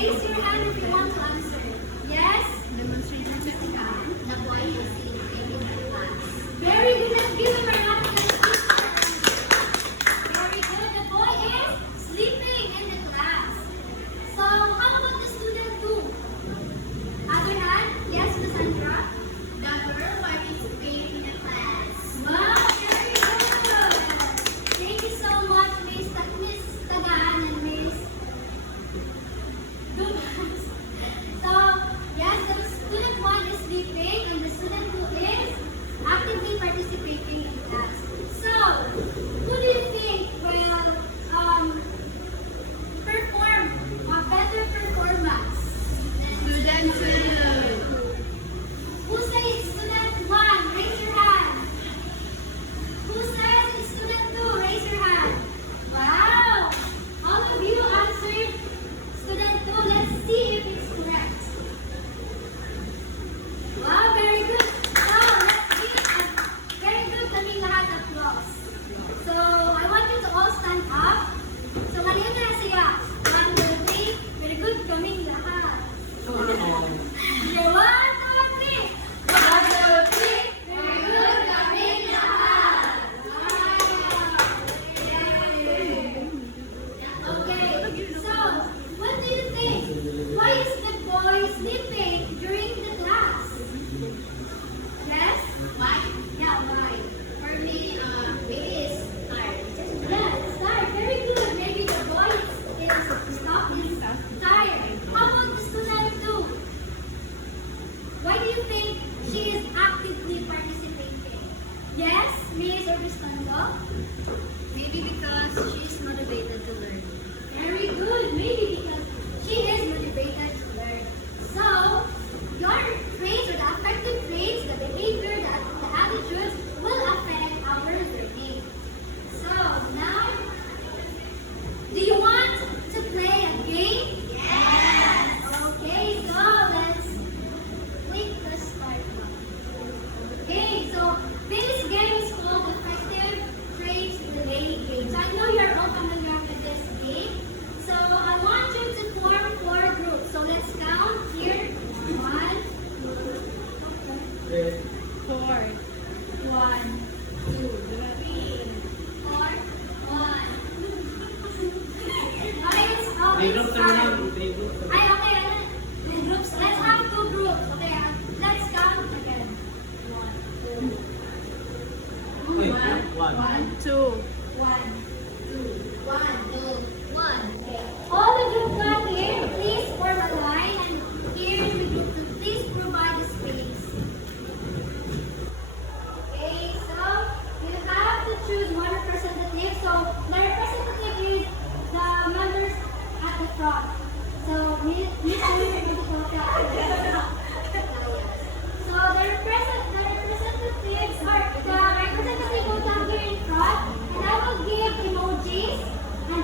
Raise your hand if you want to answer. Yes? Demonstration. The boy is sleeping in the class. Very good. Let's give him a round of applause. Very good. The boy is sleeping in the class. So, how about the student too? Other hand? Yes, Cassandra? The girl participating in the class. Wow, very good. Thank you so much, Miss Tagaan and Miss Dumas. So, yes, the student one is sleeping and the student two is actively participating in class. So, who do you think will perform a better performance? Student two. Who says student one? Raise your hand. Who says it's student two? Raise your hand. Wow! All of you answered student two. Let's see if it's correct. Wow, very good. Now, let's give a very good kaming lahat applause. So, I want you to all stand up. So, kanina na siya. 1, 2, 3. Very good kaming lahat. Okay, 1, 2, 3. 1, 2, 3. Very good kaming lahat. Wow. Yay. Okay, so, what do you think? Why is the boy sleeping during the class? Yes? Why? Yeah, why? For me, it is tired. Yeah, it's tired. Very good. Maybe the boy is tired. How about the student too? Why do you think she is actively participating? Yes, Miss Orlando? Maybe because she is motivated to learn. Very good. Maybe because she is motivated to learn. So, your traits or the affective traits, the behavior, the attitudes will affect our learning. So, now, do you want to play a game? Yes! Okay, so let's click the start button. Okay, so this game is called Affective Traits Relay Game. So I know you're all familiar with this game. So I want you to form 4 groups. So let's count here. 1, 2, 4. 1, 2, 3, 4, 1. Okay, it's always time. Ay, okay. 2 groups. Let's have 2 groups. Okay, let's count again. 1, 2. 1, 2. 1, 2. 1, 2. 1. Okay. All the group 1 here, please form a line. And here in the group 2, please provide a space. Okay, so you have to choose one representative. So the representative is the members at the front. So Miss So the representatives will come here in front, and I will give emojis, and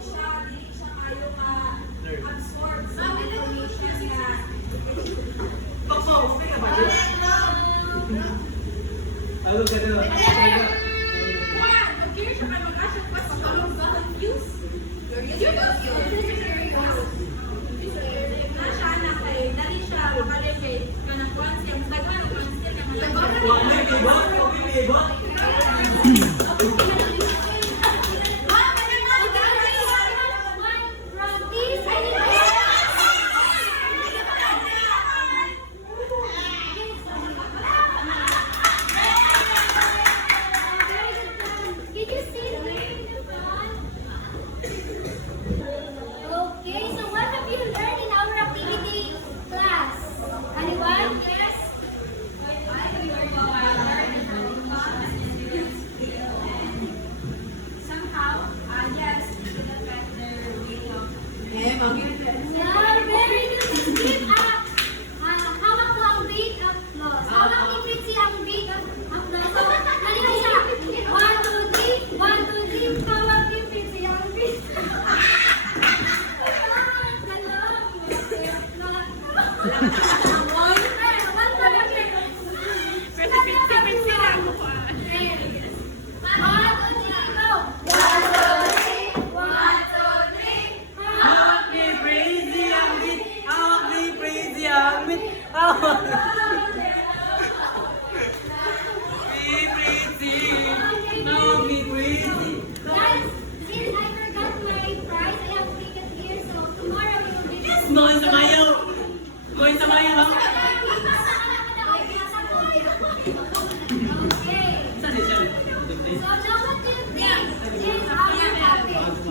siya, di siya kayo ka-absorb sa information na. Ano ka na? Mag-curious siya kayo mag-action pa sa kalong ba? Confused? Na siya anak kayo, dali siya makalipid. Kanang kwan siya, magkano kwan siya Okay, so what have you learned in our activity class? Anyone? Yes? somehow, yes, it could affect their way of Yeah, very good. Give up. Hawak ko ang big applause. Hawak ni Fritzy ang big applause. So, halika siya. 1, 2, 3. 1, 2, 3. Hawak ni Fritzy ang big. Hawak ni Crazy ang bit! Hawak ni Crazy ang bit! Hawak ni Crazy! Hawak ni Crazy! Guys, since I forgot my prize, I have ticket here, so tomorrow we will be. Going sa mayo! Going sa mayo! Okay. Saan siya? So now what do you think is our topic?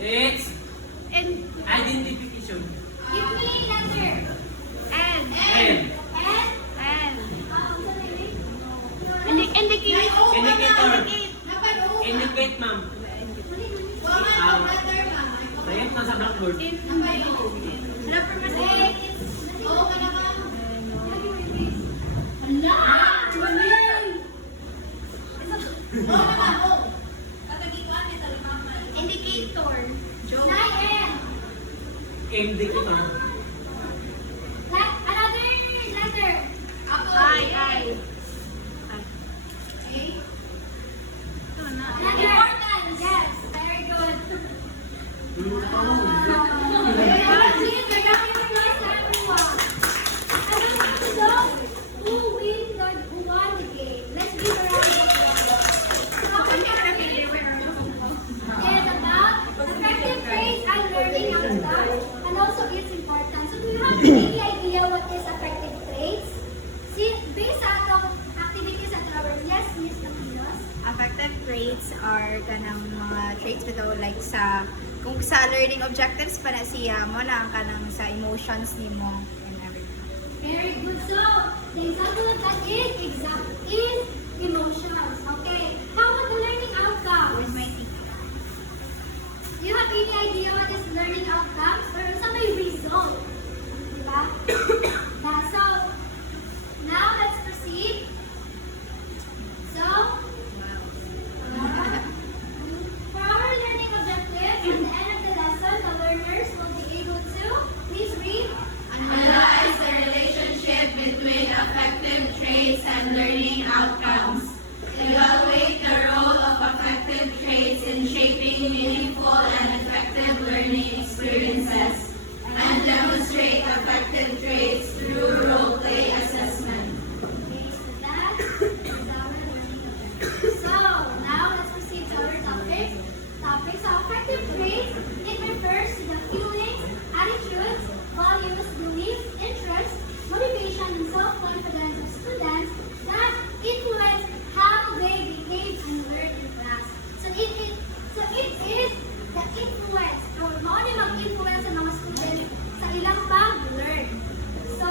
It's identification. Give me letter. And And? indicator. Indicate, ma'am. Sayang na sa blackboard. Indicator. Indicator. Another letter. Important. Yes, very good. Who won the game? Let's give a round of applause. It is about effective grades and learning outcomes, and also its importance. So, do you have any idea what is effective grades? Based on activities at our yes, Miss Camilos. Affective traits are kanang mga traits bitaw like sa kung sa learning objectives pa na siya mo na ang kanang sa emotions nimo and everything. Very good. So, the example of that is emotions. Okay. How about the learning outcomes? With my teacher. Do you have any idea what is learning outcomes? Or sa may result? Diba? Yeah, so, now let's proceed. So, for our learning objectives, at the end of the lesson, the learners will be able to, please read. Analyze the relationship between affective traits and learning outcomes. Evaluate the role of affective traits in shaping meaningful and effective learning experiences. And demonstrate affective traits through role-play assessment. Okay, so that is our learning objective. So, now let's proceed to our topic. So affective traits, it refers to the feelings, attitudes, values, beliefs, interests, motivation, and self-confidence of students that influence how they behave and learn in class. So it is the influence or mo influence ng mga students sa ilang pag-learn. So,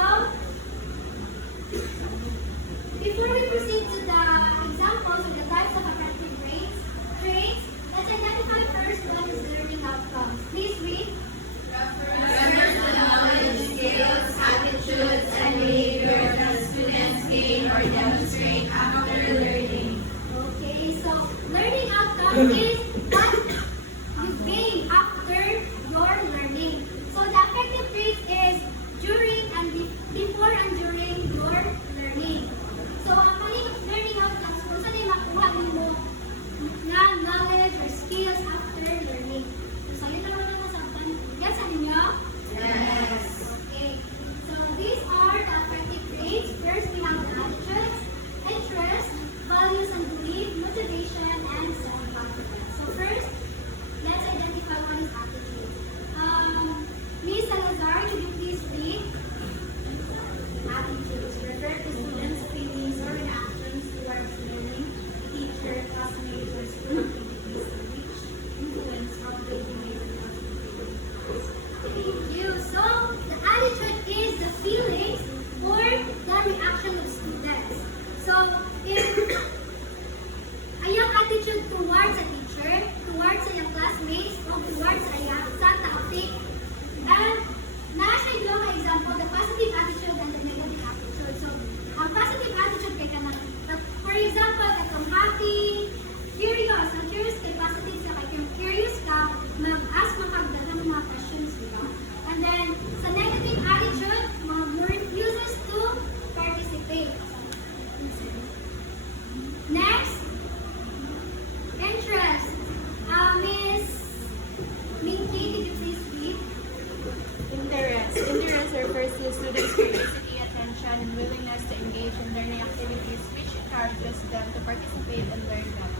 encourages them to participate and learn that.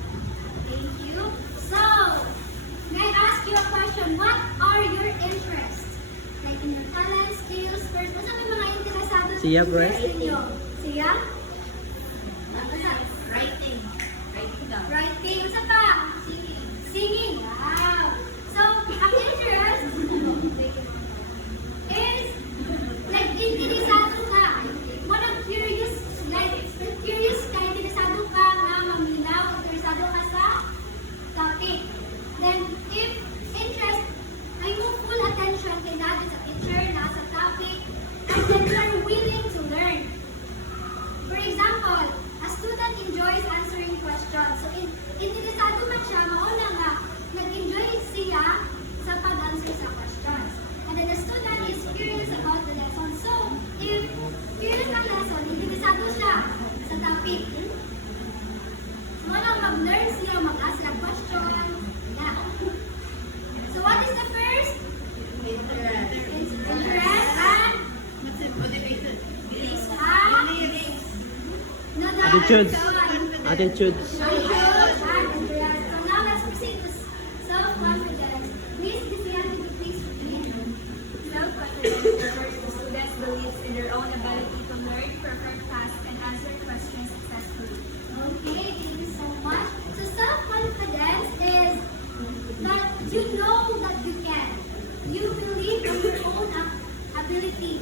Thank you. So, may I ask you a question? What are your interests? Like in your talent, skills, first, basta may mga interesado sa Siya, pre. interest ninyo. Siya? Basta, Writing. Writing daw. writing. Basta pa? Singing. Wow. So, ang interest is like interesado ka. One of curious, like curious ka, interesado ka na maminaw, interesado ka sa topic. Then, if interest, ay mo full attention kay dati sa teacher, nasa topic, and then you're willing to learn. For example, a student enjoys answering questions. So, interesado man siya, mauna nga, nag-enjoy siya sa pag-answer sa questions. And then the student is curious about the lesson. So, if curious ang lesson, interesado siya sa topic. Muna mag-learn siya, mag-ask ng question. Yeah. So, what is the first? Interest. Interest and Motivation. no, the Attitudes. other one. Attitudes. So now let's proceed to self-confidence. Miss Giselle, could you please repeat? Self-confidence refers to students' beliefs in their own ability to learn, perform tasks, and answer questions successfully. Okay, thank you so much. So self-confidence is that you know that you can. You believe in your own ability.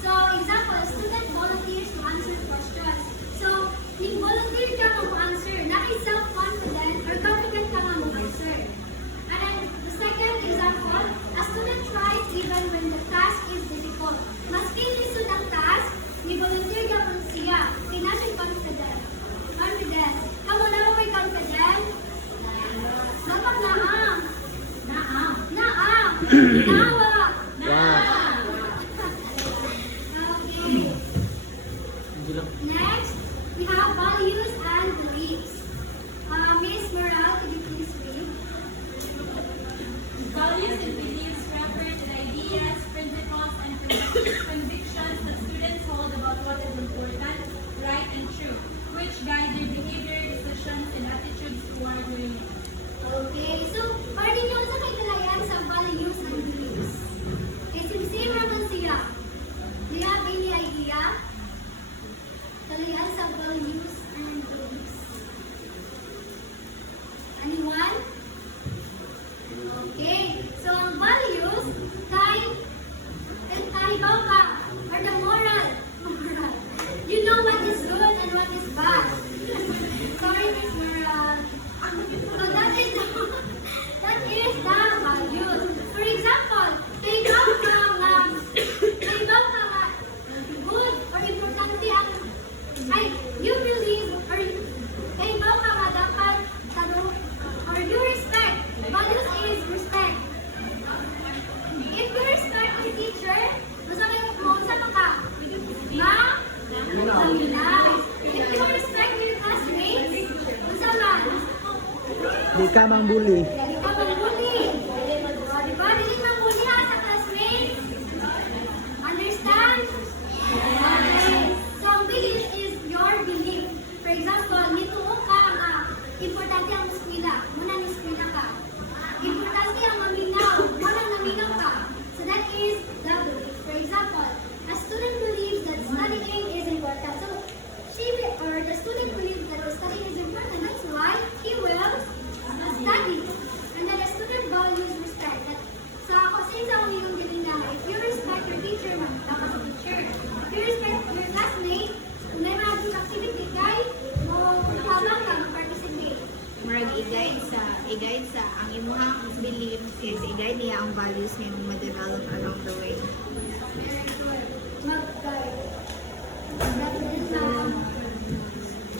So example, a student volunteers to answer questions. So, volunteer ka mag-answer. Self-confident or confident ka nga mag-answer. And then, the second example, a student tries even when the task is difficult. Maski lisod ang task, ni-volunteer ka po siya. Kaya siya confident. Confident. Kamu na mo may confident? Dapat naam. Naam. Naam. Nawa. Wow. Okay. Next, we have values and beliefs. Miss Moral, could you please read? Values and beliefs refer to the ideas, principles, and convictions that students hold about what is important, right, and true, which guide their behavior, decisions, and attitudes toward learning. Okay, so, pwede niyo sa kay kalayan sa values and beliefs. Kasi same naman siya. Do you have any idea? Kalayan sa values and beliefs. Anyone? Okay, so ang values, kay ba ka? Or the moral? Moral. You know what is good and what is bad. Sorry, Miss Moral. So that is the values. For example, kay ba ka good or importante ang you believe or kay ba ka dapat or you respect. Values is respect. If you respect the teacher, basta kayo sa ka? If you respect your classmates, basta man? Di ka mang bully. Dali ka mangbuli. Diba? Dili mangbuli ha sa classmates. Understand? Okay. So, ang belief is your belief. For example, nituo ka nga, importante ang eskwela. Muna ng eskwela ka. Importante ang maminaw. Muna naminaw ka. So, that is the belief. For example, a student believes that studying is important. So, the student believes that studying is important. That's why he will study. And then the student values respect. At since ako yung galing na, if you respect your teacher, dapat sa teacher. If you respect your classmate, kung may mga good activity, guys, habang ka mag-participate. Murag i-guide sa ang imuhang beliefs is i-guide niya ang values niya ma-develop along the way. Very good. Mag-guide. That is